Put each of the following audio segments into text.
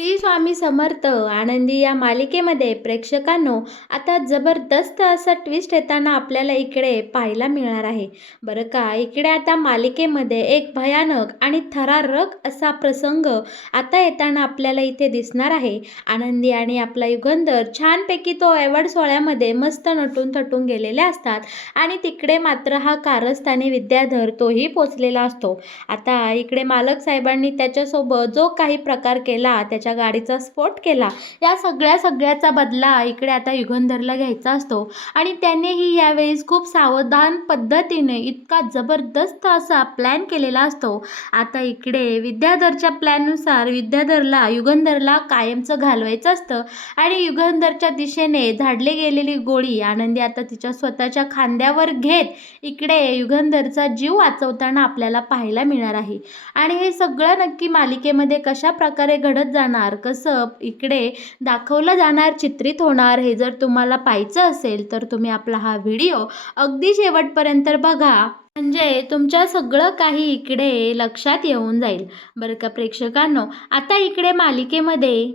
श्री स्वामी समर्थ आनंदी या मालिकेमध्ये प्रेक्षकांनो आता जबरदस्त असा ट्विस्ट येताना आपल्याला इकडे पाहायला मिळणार आहे. बरं का, इकडे आता मालिकेमध्ये एक भयानक आणि थरारक असा प्रसंग आता येताना आपल्याला इथे दिसणार आहे. आनंदी आणि आपला युगंधर छानपैकी तो अवॉर्ड सोहळ्यामध्ये मस्त नटून थटून गेलेले असतात आणि तिकडे मात्र हा कारस्थानी विद्याधर तोही पोचलेला असतो. आता इकडे मालक साहेबांनी त्याच्यासोबत जो काही प्रकार केला, त्याच्या गाडीचा स्फोट केला, या सगळ्याचा बदला इकडे आता युगंधरला घ्यायचा असतो आणि त्यानेही यावेळेस खूप सावधान पद्धतीने इतका जबरदस्त असा प्लॅन केलेला असतो. आता इकडे विद्याधरच्या प्लॅननुसार विद्याधरला युगंधरला कायमचं घालवायचं असतं आणि युगंधरच्या दिशेने झाडली गेलेली गोळी आनंदी आता तिच्या स्वतःच्या खांद्यावर घेत इकडे युगंधरचा जीव वाचवताना आपल्याला पाहायला मिळणार आहे. आणि हे सगळं नक्की मालिकेमध्ये कशा प्रकारे घडत जाणार, कसं इकडे दाखवलं जाणार, चित्रित होणार, हे जर तुम्हाला पाहायचं असेल तर तुम्ही आपला हा व्हिडिओ अगदी शेवटपर्यंत बघा, म्हणजे तुमच्या सगळं काही इकडे लक्षात येऊन जाईल. बरं का प्रेक्षकांनो, आता इकडे मालिकेमध्ये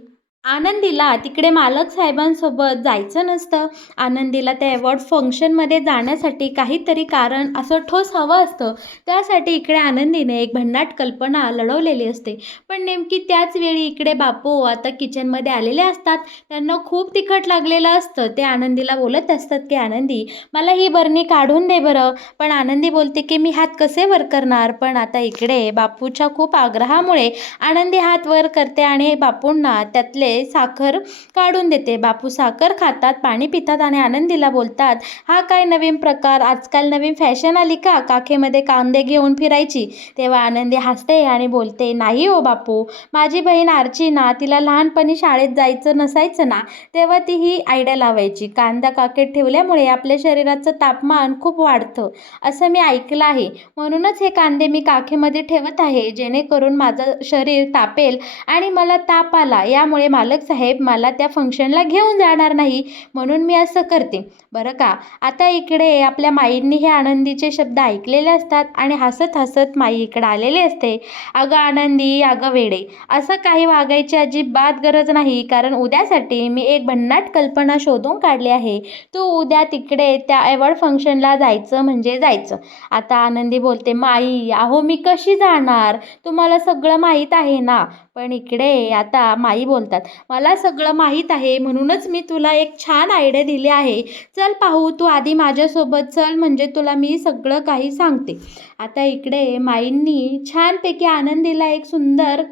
आनंदीला तिकडे मालक साहेबांसोबत जायचं नसतं. आनंदीला त्या अवॉर्ड फंक्शनमध्ये जाण्यासाठी काहीतरी कारण असं ठोस हवं असतं. त्यासाठी इकडे आनंदीने एक भन्नाट कल्पना लढवलेली असते. पण नेमकी त्याच वेळी इकडे बापू आता किचनमध्ये आलेले असतात. त्यांना खूप तिखट लागलेलं असतं. ते आनंदीला बोलत असतात की आनंदी, मला ही बरणी काढून दे बरं. पण आनंदी बोलते की मी हात कसे वर करणार. पण आता इकडे बापूच्या खूप आग्रहामुळे आनंदी हात वर करते आणि बापूंना त्यातले साखर काढून देते. बापू साखर खातात, पाणी पितात आणि आनंदीला बोलतात, हा काय नवीन प्रकार, आजकाल नवीन फॅशन आली का काखेमध्ये कांदे घेऊन फिरायची. तेव्हा आनंदी हसते आणि बोलते, नाही हो बापू, माझी बहीण आर्ची ना, तिला लहानपणी शाळेत जायचं नसायचं ना, तेव्हा ती ही आयडिया लावायची. कांदा काखेत ठेवल्यामुळे आपल्या शरीराचं तापमान खूप वाढतं असं मी ऐकलं आहे. म्हणूनच हे कांदे मी काखेमध्ये ठेवत आहे, जेणेकरून माझं शरीर तापेल आणि मला ताप आला, यामुळे मालक साहेब मला त्या फंक्शनला घेऊन जाणार नाही, म्हणून मी असं करते. बरं का, आता इकडे आपल्या माईंनी हे आनंदीचे शब्द ऐकलेले असतात आणि हसत हसत माई इकडे आलेली असते. अगं आनंदी, अगं वेडे, असं काही वागायची अजिबात गरज नाही, कारण उद्यासाठी मी एक भन्नाट कल्पना शोधून काढली आहे. तू उद्या तिकडे त्या अवॉर्ड फंक्शनला जायचं म्हणजे जायचं. आता आनंदी बोलते, माई अहो मी कशी जाणार, तुम्हाला सगळं माहीत आहे ना. पण इकडे आता माई बोलतात, मला सगळं माहीत आहे, म्हणूनच मी तुला एक छान आयडिया दिली आहे. चल पाहू, तू आधी माझ्यासोबत चल, म्हणजे तुला मी सगळं काही सांगते. आता इकडे माईंनी छानपैकी आनंदीला एक सुंदर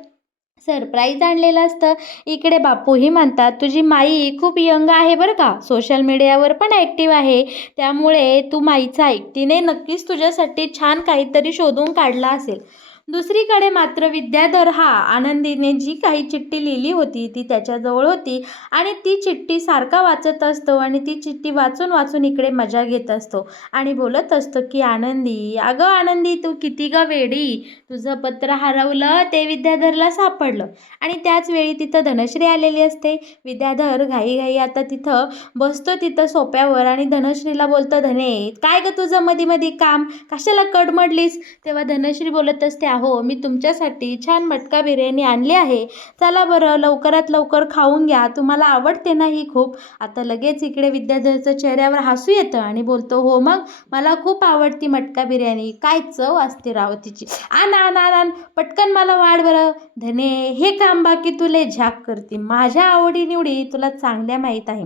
सरप्राईज आणलेलं असतं. इकडे बापूही म्हणतात, तुझी माई खूप यंग आहे बरं का, सोशल मीडियावर पण ॲक्टिव्ह आहे, त्यामुळे तू माईचं ऐक, तिने नक्कीच तुझ्यासाठी छान काहीतरी शोधून काढला असेल. दुसरीकडे मात्र विद्याधर हा आनंदीने जी काही चिठ्ठी लिहिली होती ती त्याच्याजवळ होती आणि ती चिठ्ठी सारखा वाचत असतो आणि ती चिठ्ठी वाचून वाचून इकडे मजा घेत असतो आणि बोलत असतो की आनंदी, अगं आनंदी, तू किती ग वेडी, तुझं पत्र हरवलं ते विद्याधरला सापडलं. आणि त्याच वेळी तिथं धनश्री आलेली असते. विद्याधर घाईघाई आता तिथं बसतो तिथं सोप्यावर आणि धनश्रीला बोलतो, धने काय ग तुझं मधी मधी काम, कशाला कडमडलीस. तेव्हा धनश्री बोलत असते, अहो मी तुमच्यासाठी छान मटका बिर्याणी आणली आहे, चला बरं लवकरात लवकर खाऊन घ्या, तुम्हाला आवडते ना ही खूप. आता लगेच इकडे विद्याधरच्या चेहऱ्यावर हसू येतं आणि बोलतो, हो मग, मला खूप आवडती मटका बिर्याणी, काय चव असते राव तिची, आण आण आण आण, पटकन मला वाढ बरं. धने हे काम बाकी तुले झाक करते, माझ्या आवडीनिवडी तुला चांगल्या माहीत आहे.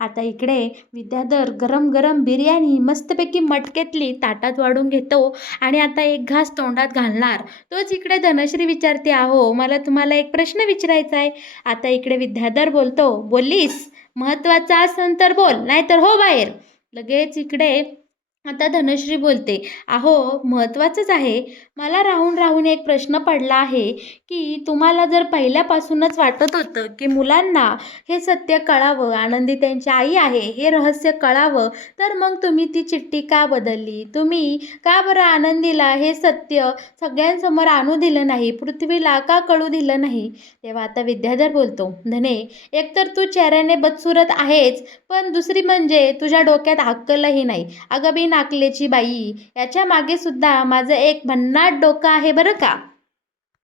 आता इकडे विद्याधर गरम गरम बिर्याणी मस्तपैकी मटकेतली ताटात वाढून घेतो आणि आता एक घास तोंडात घालणार. तोच इकडे धनश्री विचारते, अहो मला तुम्हाला एक प्रश्न विचारायचा आहे. आता इकडे विद्याधर बोलतो, बोललीस, महत्त्वाचा असेल तर बोल, नाहीतर हो बाहेर. लगेच इकडे आता धनश्री बोलते, अहो महत्त्वाचंच आहे, मला राहून राहून एक प्रश्न पडला आहे की तुम्हाला जर पहिल्यापासूनच वाटत होतं की मुलांना हे सत्य कळावं, आनंदी त्यांची आई आहे हे रहस्य कळावं, तर मग तुम्ही ती चिठ्ठी का बदलली, तुम्ही का बरं आनंदीला हे सत्य सगळ्यांसमोर आणू दिलं नाही, पृथ्वीला का कळू दिलं नाही. तेव्हा आता विद्याधर बोलतो, धने एकतर तू चेहऱ्याने बदसूरत आहेच, पण दुसरी म्हणजे तुझ्या डोक्यात अक्कलही नाही. अगं बी नाकलेची बाई, याच्या मागे सुद्धा माझं एक भन्नाट डोकं आहे बरं का.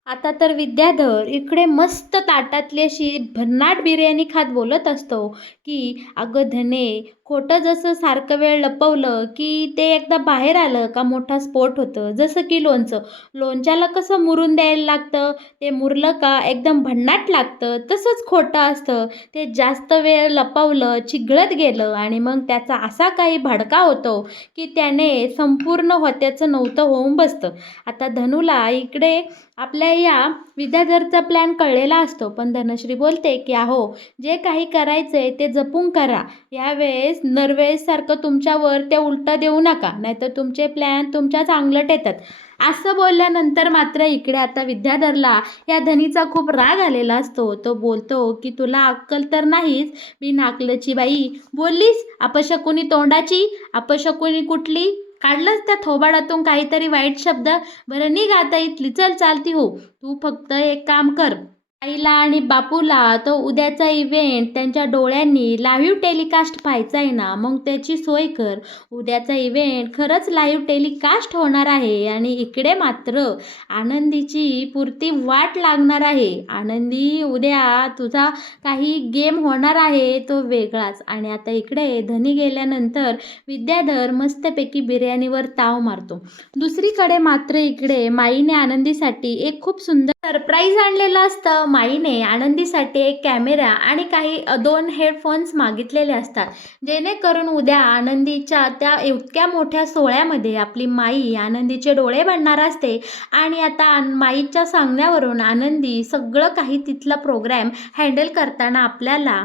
आता तर विद्याधर इकडे मस्त ताटातली अशी भन्नाट बिर्याणी खात बोलत असतो, की "अगं धने, खोटं जसं सारखं वेळ लपवलं, की ते एकदा बाहेर आलं का मोठा स्फोट होतं. जसं की लोणचं. लोणच्याला कसं मुरून द्यायला लागतं, ते मुरलं का एकदम भन्नाट लागतं. तसंच खोटं असतं. ते जास्त वेळ लपवलं, चिघळत गेलं आणि मग त्याचा असा काही भडका होतो, की त्याने संपूर्ण होत्याचं नव्हतं होऊन बसतं." आता धनूला इकडे आपल्या या विद्याधरचा प्लॅन कळलेला असतो. पण धनश्री बोलते, की "अहो, जे काही करायचंय ते जपून करा. यावेळेस दरवेळेससारखं तुमच्यावर ते उलटं देऊ नका. नाहीतर तुमचे प्लॅन तुमच्याच अंगलट येतात." असं बोलल्यानंतर मात्र इकडे आता विद्याधरला या धनीचा खूप राग आलेला असतो. तो बोलतो, की "तुला अक्कल तर नाहीच, बिनअक्कलची बाई. बोललीस अपशकुनी तोंडाची. अपशकुनी कुठली? काढलंच त्या थोबाडातून काहीतरी वाईट शब्द. बरं निघ आता इथली. चल चालती हो. तू फक्त एक काम कर. आईला आणि बापूला तो उद्याचा इव्हेंट त्यांच्या डोळ्यांनी लाईव्ह टेलिकास्ट पाहायचा आहे ना, मग त्याची सोय कर. उद्याचा इव्हेंट खरंच लाईव्ह टेलिकास्ट होणार आहे आणि इकडे मात्र आनंदीची पुरती वाट लागणार आहे. आनंदी, उद्या तुझा काही गेम होणार आहे तो वेगळाच. आणि आता इकडे धनी गेल्यानंतर विद्याधर मस्तपैकी बिर्याणीवर ताव मारतो. दुसरीकडे मात्र इकडे माईने आनंदीसाठी एक खूप सुंदर सरप्राईज आणलेलं असतं. माईने आनंदीसाठी एक कॅमेरा आणि काही 2 हेडफोन्स मागितलेले असतात. जेणेकरून उद्या आनंदीच्या त्या इतक्या मोठ्या सोहळ्यामध्ये आपली माई आनंदीचे डोळे बनणार असते आणि आता माईच्या सांगण्यावरून आनंदी सगळं काही तिथला प्रोग्रॅम हँडल करताना आपल्याला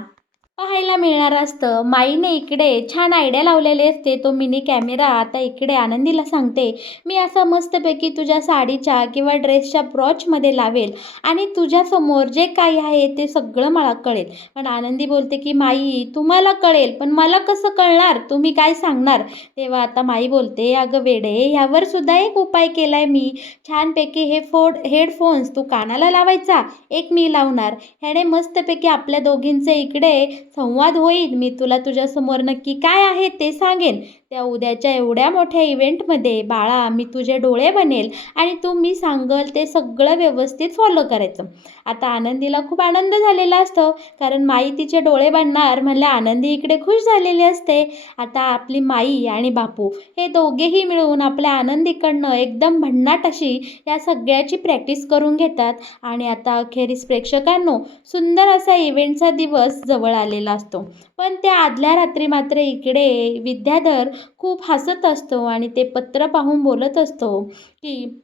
पाहायला मिळणार असतं. माईने इकडे छान आयडिया लावलेली असते. तो मिनी कॅमेरा आता इकडे आनंदीला सांगते, "मी असं मस्तपैकी तुझ्या साडीच्या किंवा ड्रेसच्या ब्रॉचमध्ये लावेल आणि तुझ्यासमोर जे काही आहे ते सगळं मला कळेल." पण आनंदी बोलते, की "माई, तुम्हाला कळेल, पण मला कसं कळणार? तुम्ही काय सांगणार?" तेव्हा आता माई बोलते, "अगं वेडे, ह्यावर सुद्धा एक उपाय केलाय मी. छानपैकी हेडफोन्स तू कानाला लावायचा, एक मी लावणार. ह्याने मस्तपैकी आपल्या दोघींचे इकडे संवाद होईल. मी तुला तुझ्यासमोर नक्की काय आहे ते सांगेन. त्या उद्याच्या एवढ्या मोठ्या इव्हेंटमध्ये बाळा मी तुझे डोळे बनेल आणि तू मी सांगल ते सगळं व्यवस्थित फॉलो करायचं." आता आनंदीला खूप आनंद झालेला असतो, कारण माई तिचे डोळे बांधणार म्हणल्या आनंदी इकडे खुश झालेली असते. आता आपली माई आणि बापू हे दोघेही मिळून आपल्या आनंदीकडनं एकदम भन्नाट अशी या सगळ्याची प्रॅक्टिस करून घेतात. आणि आता अखेरीस प्रेक्षकांनो, सुंदर असा इव्हेंटचा दिवस जवळ आलेला असतो. पण त्या आदल्या रात्री मात्र इकडे विद्याधर खूप हसत असतो आणि ते पत्र पाहून बोलत असतो, की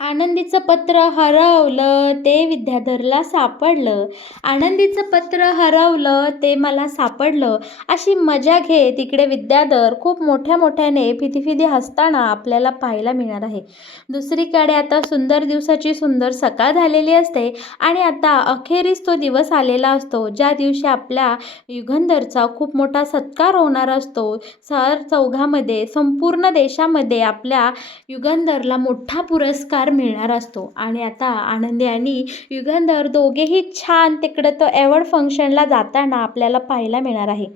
आनंदीचं पत्र हरवलं ते विद्याधरला सापडलं. आनंदीचं पत्र हरवलं ते मला सापडलं. अशी मजा घेत इकडे विद्याधर खूप मोठ्या मोठ्याने फिदी हसताना आपल्याला पाहायला मिळणार आहे. दुसरीकडे आता सुंदर दिवसाची सुंदर सकाळ झालेली असते आणि आता अखेरीस तो दिवस आलेला असतो, ज्या दिवशी आपल्या युगंधरचा खूप मोठा सत्कार होणार असतो. चौघामध्ये संपूर्ण देशामध्ये आपल्या युगंधरला मोठा पुरस्कार मिळणार असतो. आणि आता आनंदी आणि युगंधर दोघेही छान तिकडे तो अवॉर्ड फंक्शनला जाताना आपल्याला पाहायला मिळणार आहे.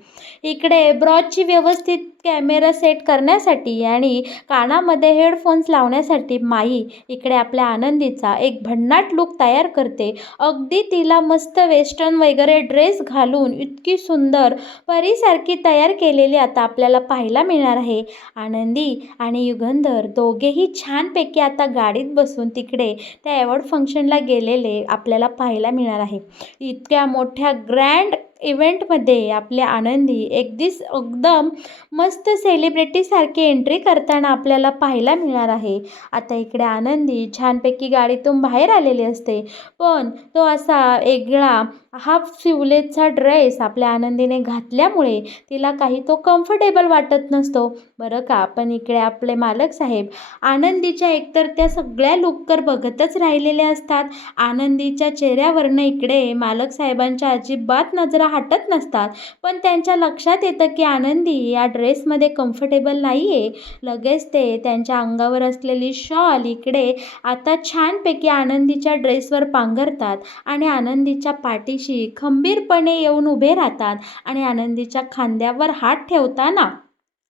इकडे ब्रॉचची व्यवस्थित कॅमेरा सेट करण्यासाठी आणि कानामध्ये हेडफोन्स लावण्यासाठी माई इकडे आपल्या आनंदीचा एक भन्नाट लूक तयार करते. अगदी तिला मस्त वेस्टर्न वगैरे ड्रेस घालून इतकी सुंदर परीसारखी तयार केलेली आता आपल्याला पाहायला मिळणार आहे. आनंदी आणि युगंधर दोघेही छानपैकी आता गाडीत बसून तिकडे त्या अवॉर्ड फंक्शनला गेलेले आपल्याला पाहायला मिळणार आहे. इतक्या मोठ्या ग्रँड इव्हेंटमध्ये आपले आनंदी एकदम मस्त सेलिब्रिटीसारखी एंट्री करताना आपल्याला पाहायला मिळणार आहे. आता इकडे आनंदी छानपैकी गाडीतून बाहेर आलेली असते, पण तो असा वेगळा हाफ स्लीवलेसचा ड्रेस आपल्या आनंदीने घातल्यामुळे तिला काही तो कम्फर्टेबल वाटत नसतो बरं का. पण इकडे आपले मालक साहेब आनंदीच्या एकतर त्या सगळ्या लुकवर बघतच राहिलेले असतात. आनंदीच्या चेहऱ्यावरनं इकडे मालक साहेबांच्या अजिबात नजरा हटत नसतात. पण त्यांच्या लक्षात येतं की आनंदी या ड्रेसमध्ये कम्फर्टेबल नाही आहे. लगेच ते त्यांच्या अंगावर असलेली शॉल इकडे आता छानपैकी आनंदीच्या ड्रेसवर पांघरतात आणि आनंदीच्या पाठीशी खंबीरपणे येऊन उभे राहतात आणि आनंदीच्या खांद्यावर हात ठेवताना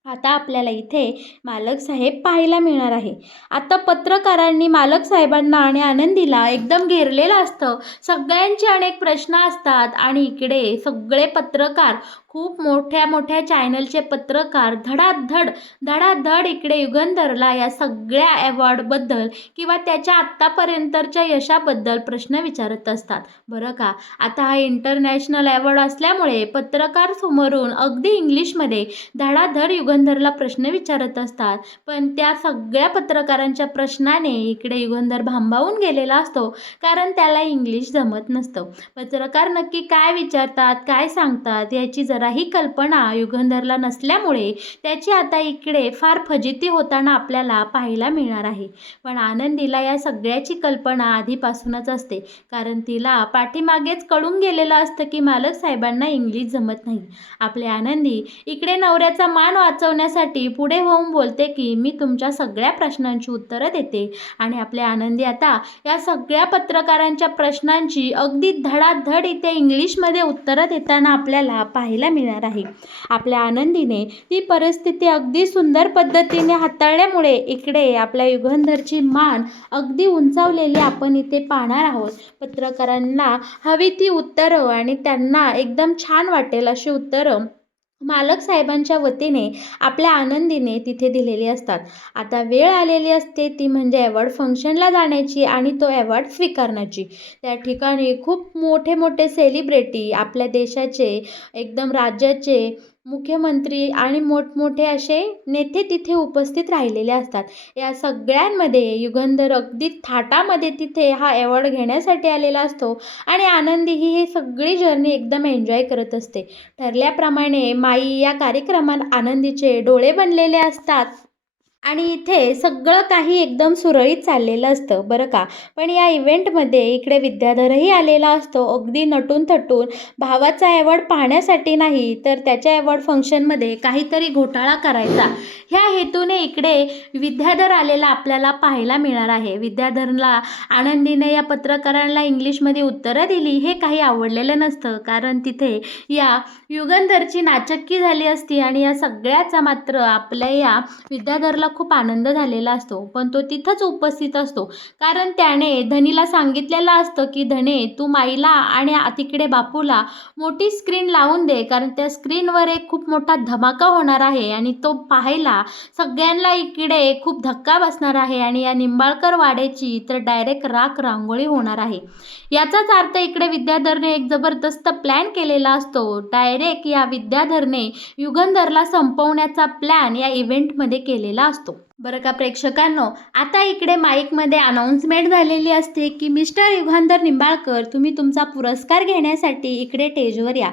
आता आपल्याला इथे मालक साहेब पाहायला मिळणार आहे. आता पत्रकारांनी मालक साहेबांना आणि आनंदीला एकदम घेरलेलं असतं. सगळ्यांचे अनेक प्रश्न असतात आणि इकडे सगळे पत्रकार, खूप मोठ्या मोठ्या चॅनलचे पत्रकार धडाधड इकडे युगंधरला या सगळ्या अवॉर्डबद्दल किंवा त्याच्या आत्तापर्यंतच्या यशाबद्दल प्रश्न विचारत असतात. बरं का, आता हा इंटरनॅशनल अवॉर्ड असल्यामुळे पत्रकार समोरून अगदी इंग्लिशमध्ये धडाधड युगंधरला प्रश्न विचारत असतात. पण त्या सगळ्या पत्रकारांच्या प्रश्नाने इकडे युगंधर भांबावून गेलेला असतो, कारण त्याला इंग्लिश जमत नसतं. पत्रकार नक्की काय विचारतात, काय सांगतात याची जराही कल्पना युगंधरला नसल्यामुळे त्याची आता इकडे फार फजिती होताना आपल्याला पाहायला मिळणार आहे. पण आनंदीला या सगळ्याची कल्पना आधीपासूनच असते, कारण तिला पाठीमागेच कळून गेलेलं असतं की मालक साहेबांना इंग्लिश जमत नाही. आपले आनंदी इकडे नवऱ्याचा मान वाचवण्यासाठी पुढे होऊन बोलते की मी तुमच्या सगळ्या प्रश्नांची उत्तरं देते. आणि आपले आनंदी आता या सगळ्या पत्रकारांच्या प्रश्नांची अगदी धडाधड इथे इंग्लिशमध्ये उत्तरं देताना आपल्याला पाहायला मिळणार आहे. आपल्या आनंदीने ती परिस्थिती अगदी सुंदर पद्धतीने हाताळल्यामुळे इकडे आपल्या युगंधरची मान अगदी उंचावलेली आपण इथे पाहणार आहोत. पत्रकारांना हवी ती उत्तरं आणि त्यांना एकदम छान वाटेल अशी उत्तरं मालक साहेबांच्या वतीने आपल्या आनंदीने तिथे दिलेली असतात. आता वेळ आलेली असते ती म्हणजे अवॉर्ड फंक्शनला जाण्याची आणि तो अवॉर्ड स्वीकारण्याची. त्या ठिकाणी खूप मोठे मोठे सेलिब्रिटी, आपल्या देशाचे, एकदम राज्याचे मुख्यमंत्री आणि मोठमोठे असे नेते तिथे उपस्थित राहिलेले असतात. या सगळ्यांमध्ये युगंधर अगदी थाटामध्ये तिथे हा अवॉर्ड घेण्यासाठी आलेला असतो आणि आनंदी ही हे सगळी जर्नी एकदम एन्जॉय करत असते. ठरल्याप्रमाणे माई या कार्यक्रमात आनंदीचे डोळे बनलेले असतात आणि इथे सगळं काही एकदम सुरळीत चाललेलं असतं. बरं का, पण या इव्हेंटमध्ये इकडे विद्याधरही आलेला असतो, अगदी नटून थटून, भावाचा अवॉर्ड पाहण्यासाठी नाही तर त्याच्या अवॉर्ड फंक्शनमध्ये काहीतरी घोटाळा करायचा ह्या हेतूने इकडे विद्याधर आलेला आपल्याला पाहायला मिळणार आहे. विद्याधरला आनंदीने या पत्रकारांना इंग्लिशमध्ये उत्तरं दिली हे काही आवडलेलं नसतं, कारण तिथे या युगंधरची नाचक्की झाली असती आणि या सगळ्याचा मात्र आपल्या या विद्याधरला खूप आनंद झालेला असतो. पण तो तिथंच उपस्थित असतो, कारण त्याने धनीला सांगितलेलं असतं की धने, तू माईला आणि तिकडे बापूला मोठी स्क्रीन लावून दे, कारण त्या स्क्रीनवर एक खूप मोठा धमाका होणार आहे आणि तो पाहायला सगळ्यांना इकडे खूप धक्का बसणार आहे आणि या निंबाळकर वाड्याची तर डायरेक्ट राख रांगोळी होणार आहे. याचाच अर्थ इकडे विद्याधरने एक जबरदस्त प्लॅन केलेला असतो. डायरेक्ट या विद्याधरने युगंधरला संपवण्याचा प्लॅन या इव्हेंटमध्ये केलेला असतो. बरं का प्रेक्षकांनो, आता इकडे माईकमध्ये अनाऊन्समेंट झालेली असते की मिस्टर युगंधर निंबाळकर, तुम्ही तुमचा पुरस्कार घेण्यासाठी इकडे स्टेजवर या.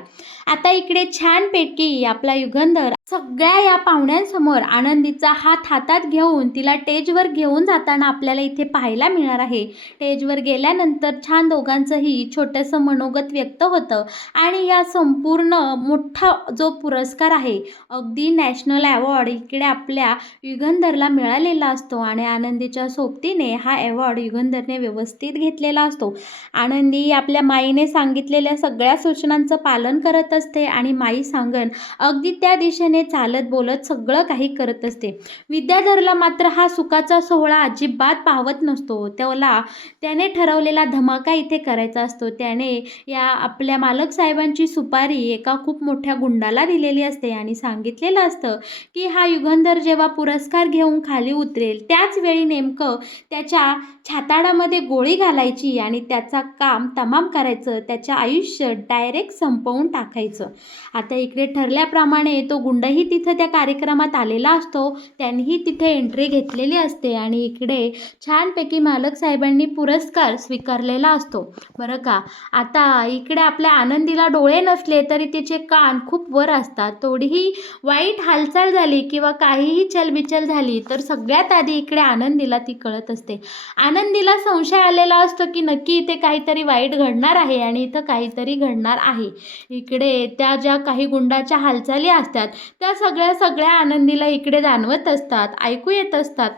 आता इकडे छानपैकी आपला युगंधर सगळ्या या पाहुण्यांसमोर आनंदीचा हात हातात घेऊन तिला स्टेजवर घेऊन जाताना आपल्याला इथे पाहायला मिळणार आहे. स्टेजवर गेल्यानंतर छान दोघांचंही छोटंसं मनोगत व्यक्त होतं आणि या संपूर्ण मोठा जो पुरस्कार आहे, अगदी नॅशनल अवॉर्ड इकडे आपल्या युगंधरला मिळालेला असतो आणि आनंदीच्या सोबतीने हा अवॉर्ड युगंधरने व्यवस्थित घेतलेला असतो. आनंदी आपल्या माईने सांगितलेल्या सगळ्या सूचनांचं पालन करत असते आणि माई सांगन अगदी त्या दिशेने चालत बोलत सगळं काही करत असते. विद्याधरला मात्र हा सुखाचा सोहळा अजिबात पाहवत नसतो. त्याने ठरवलेला धमाका इथे करायचा असतो. त्याने या आपल्या मालक साहेबांची सुपारी एका खूप मोठ्या गुंडाला दिलेली असते आणि सांगितलेलं असतं की हा युगंधर जेव्हा पुरस्कार घेऊन खाली उतरेल त्याच वेळी नेमकं त्याच्या छाताडामध्ये गोळी घालायची आणि त्याचा काम तमाम करायचं, त्याचं आयुष्य डायरेक्ट संपवून टाकायचं. आता इकडे ठरल्याप्रमाणे तो गुंडही तिथं त्या कार्यक्रमात आलेला असतो. त्यांनीही तिथे एंट्री घेतलेली असते आणि इकडे छानपैकी मालक साहेबांनी पुरस्कार स्वीकारलेला असतो. बरं का, आता इकडे आपल्या आनंदीला डोळे नसले तरी तिचे कान खूप वर असतात. थोडीही वाईट हालचाल झाली किंवा काहीही चलबिचल झाली तर सगळ्यात आधी इकडे आनंदीला ती कळत असते. आनंदीला संशय आलेला असतो की नक्की इथे काहीतरी वाईट घडणार आहे आणि इथं काहीतरी घडणार आहे. इकडे त्या ज्या काही गुंडाच्या हालचाली असतात त्या सगळ्या आनंदीला इकडे जाणवत असतात, ऐकू येत असतात.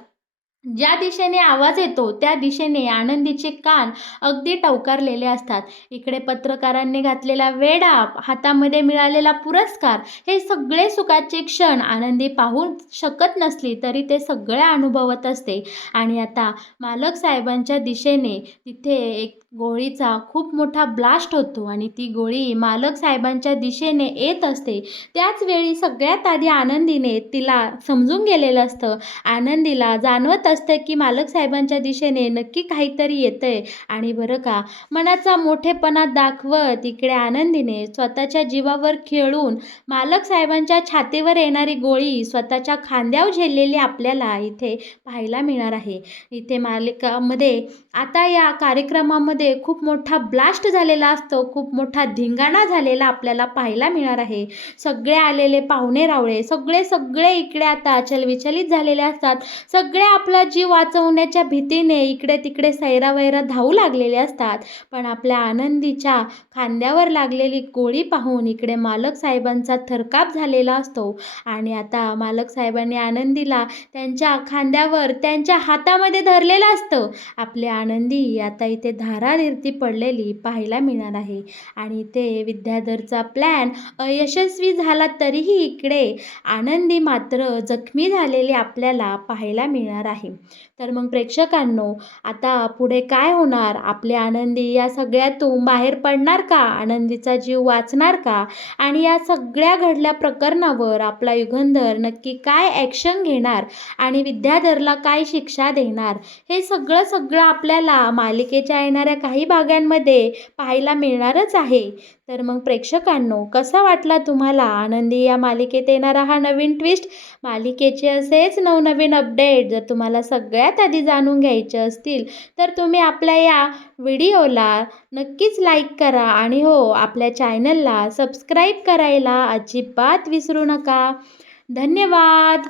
ज्या दिशेने आवाज येतो त्या दिशेने आनंदीचे कान अगदी टवकारलेले असतात. इकडे पत्रकारांनी घातलेला वेढा, हातामध्ये मिळालेला पुरस्कार, हे सगळे सुखाचे क्षण आनंदी पाहू शकत नसली तरी ते सगळे अनुभवत असते. आणि आता मालक साहेबांच्या दिशेने तिथे एक गोळीचा खूप मोठा ब्लास्ट होतो आणि ती गोळी मालक साहेबांच्या दिशेने येत असते. त्याच वेळी सगळ्यात आधी आनंदीने तिला समजून गेलेलं असतं. आनंदीला जाणवत असतं की मालक साहेबांच्या दिशेने नक्की काहीतरी येतंय. आणि बरं का, मनाचा मोठेपणा दाखवत इकडे आनंदीने स्वतःच्या जीवावर खेळून मालक साहेबांच्या छातीवर येणारी गोळी स्वतःच्या खांद्यावर झेललेली आपल्याला इथे पाहायला मिळणार आहे. इथे मालिकामध्ये आता या कार्यक्रमामध्ये खूप मोठा ब्लास्ट झालेला असतो, खूप मोठा धिंगाणा झालेला आपल्याला पाहायला मिळणार आहे. सगळे आलेले पाहुणे रावळे सगळे सगळे इकडे आता चलविचलित झालेले असतात. सगळे आपला जीव वाचवण्याच्या भीतीने इकडे तिकडे सैरावैरा धावू लागलेले असतात. पण आपल्या आनंदीच्या खांद्यावर लागलेली गोळी पाहून इकडे मालक साहेबांचा थरकाप झालेला असतो. आणि आता मालक साहेबांनी आनंदीला त्यांच्या खांद्यावर त्यांच्या हातामध्ये धरलेलं असतं. आपले आनंदी आता इथे धारातीर्थी पडलेली पाहायला मिळणार आहे. आणि ते विद्याधरचा प्लॅन अयशस्वी झाला तरीही इकडे आनंदी मात्र जखमी झालेले आपल्याला पाहायला मिळणार आहे. तर मग प्रेक्षकांनो, आता पुढे काय होणार? आपले आनंदी या सगळ्यातून बाहेर पडणार का? आनंदीचा जीव वाचणार का? आणि या सगळ्या घडल्या प्रकरणावर आपला युगंधर नक्की काय ॲक्शन घेणार आणि विद्याधरला काय शिक्षा देणार? हे सगळं सगळं आपल्याला मालिकेच्या येणाऱ्या काही भागांमध्ये पाहायला मिळणारच आहे. तर मग प्रेक्षकांनो, कसा वाटला तुम्हाला आनंदी या मालिकेत येणारा हा नवीन ट्विस्ट? मालिकेचे असेच नवनवीन अपडेट जर तुम्हाला सगळ्यात आधी जाणून घ्यायचे असतील तर तुम्ही आपल्या या व्हिडिओला नक्कीच लाईक करा आणि हो, आपल्या चॅनलला सबस्क्राईब करायला अजिबात विसरू नका. धन्यवाद.